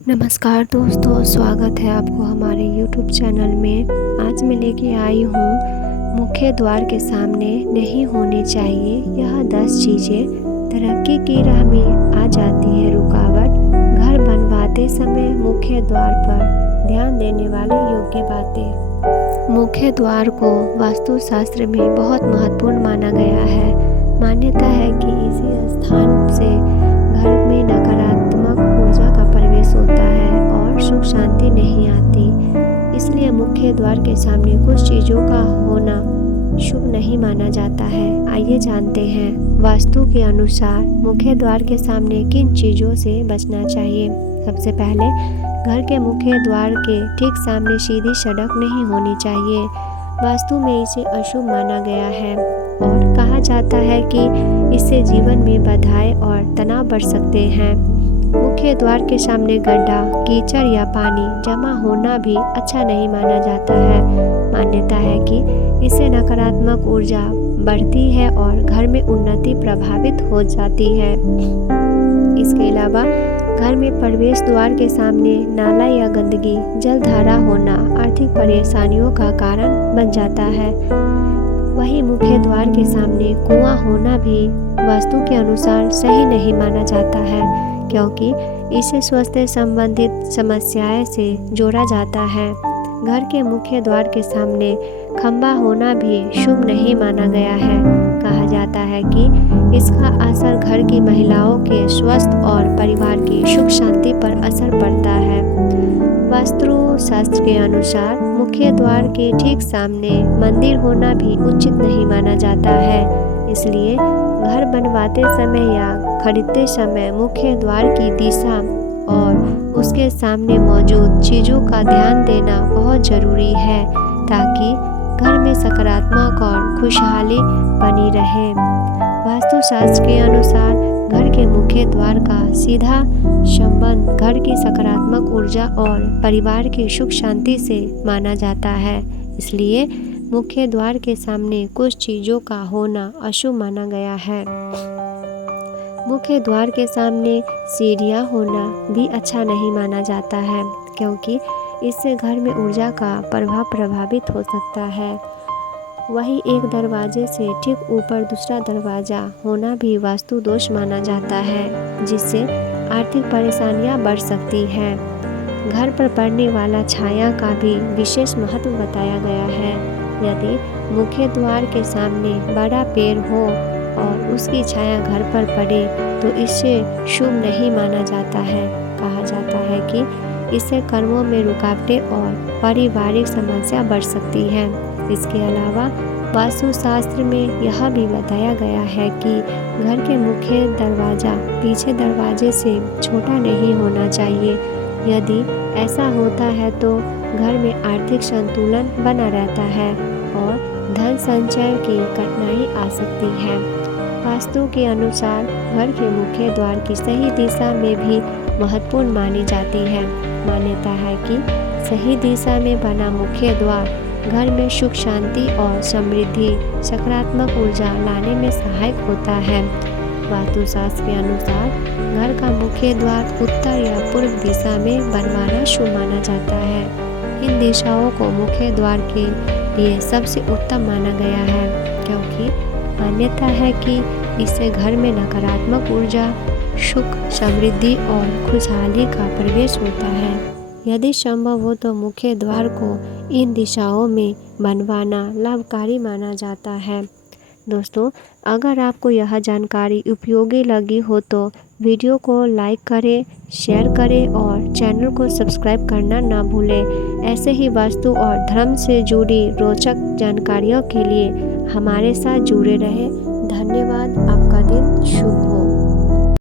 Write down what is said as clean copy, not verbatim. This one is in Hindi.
नमस्कार दोस्तों, स्वागत है आपको हमारे YouTube चैनल में। आज मैं लेके आई हूँ मुख्य द्वार के सामने नहीं होनी चाहिए यह 10 चीज़ें। तरक्की की राह में आ जाती है रुकावट। घर बनवाते समय मुख्य द्वार पर ध्यान देने वाले योग्य बातें। मुख्य द्वार को वास्तुशास्त्र में बहुत महत्वपूर्ण माना गया है। मान्यता है कि इसी स्थान से घर में नकारात्मक ऊर्जा का प्रवेश होता है और सुख शांति नहीं आती। इसलिए मुख्य द्वार के सामने कुछ चीज़ों का होना शुभ नहीं माना जाता है। आइए जानते हैं वास्तु के अनुसार मुख्य द्वार के सामने किन चीज़ों से बचना चाहिए। सबसे पहले, घर के मुख्य द्वार के ठीक सामने सीधी सड़क नहीं होनी चाहिए। वास्तु में इसे अशुभ माना गया है और कहा जाता है कि इससे जीवन में बाधाएं और तनाव बढ़ सकते हैं। मुख्य द्वार के सामने गड्ढा, कीचड़ या पानी जमा होना भी अच्छा नहीं माना जाता है। मान्यता है कि इससे नकारात्मक ऊर्जा बढ़ती है और घर में उन्नति प्रभावित हो जाती है। इसके अलावा घर में प्रवेश द्वार के सामने नाला या गंदगी, जलधारा होना आर्थिक परेशानियों का कारण बन जाता है। वहीं मुख्य द्वार के सामने कुआं होना भी वास्तु के अनुसार सही नहीं माना जाता है, क्योंकि इसे स्वास्थ्य संबंधित समस्याएं से जोड़ा जाता है। घर के मुख्य द्वार के सामने खंबा होना भी शुभ नहीं माना गया है। कहा जाता है कि इसका असर घर की महिलाओं के स्वास्थ्य और परिवार की सुख शांति पर असर पड़ता है। वास्तु शास्त्र के अनुसार मुख्य द्वार के ठीक सामने मंदिर होना भी उचित नहीं माना जाता है। इसलिए घर बनवाते समय या खरीदते समय मुख्य द्वार की दिशा और उसके सामने मौजूद चीज़ों का ध्यान देना बहुत ज़रूरी है, ताकि घर में सकारात्मक और खुशहाली बनी रहे। वास्तुशास्त्र के अनुसार घर के मुख्य द्वार का सीधा संबंध घर की सकारात्मक ऊर्जा और परिवार की सुख शांति से माना जाता है। इसलिए मुख्य द्वार के सामने कुछ चीज़ों का होना अशुभ माना गया है। मुख्य द्वार के सामने सीढ़ियाँ होना भी अच्छा नहीं माना जाता है, क्योंकि इससे घर में ऊर्जा का प्रभाव प्रभावित हो सकता है। वहीं एक दरवाजे से ठीक ऊपर दूसरा दरवाज़ा होना भी वास्तु दोष माना जाता है, जिससे आर्थिक परेशानियां बढ़ सकती हैं। घर पर पड़ने वाला छाया का भी विशेष महत्व बताया गया है। यदि मुख्य द्वार के सामने बड़ा पेड़ हो और उसकी छाया घर पर पड़े तो इससे शुभ नहीं माना जाता है। कहा जाता है कि इससे कर्मों में रुकावटें और पारिवारिक समस्या बढ़ सकती है। इसके अलावा वास्तुशास्त्र में यह भी बताया गया है कि घर के मुख्य दरवाज़ा पीछे दरवाजे से छोटा नहीं होना चाहिए। यदि ऐसा होता है तो घर में आर्थिक संतुलन बना रहता है और धन संचय की कठिनाई आ सकती है। वास्तु के अनुसार घर के मुख्य द्वार की सही दिशा में भी महत्वपूर्ण मानी जाती है। मान्यता है कि सही दिशा में बना मुख्य द्वार घर में सुख शांति और समृद्धि, सकारात्मक ऊर्जा लाने में सहायक होता है। वास्तुशास्त्र के अनुसार घर का मुख्य द्वार उत्तर या पूर्व दिशा में बनवाना शुभ माना जाता है। इन दिशाओं को मुख्य द्वार के लिए सबसे उत्तम माना गया है, क्योंकि मान्यता है कि इससे घर में नकारात्मक ऊर्जा, सुख, समृद्धि और खुशहाली का प्रवेश होता है। यदि संभव हो तो मुख्य द्वार को इन दिशाओं में बनवाना लाभकारी माना जाता है। दोस्तों, अगर आपको यह जानकारी उपयोगी लगी हो तो वीडियो को लाइक करें, शेयर करें और चैनल को सब्सक्राइब करना ना भूलें। ऐसे ही वास्तु और धर्म से जुड़ी रोचक जानकारियों के लिए हमारे साथ जुड़े रहें। धन्यवाद। आपका दिन शुभ हो।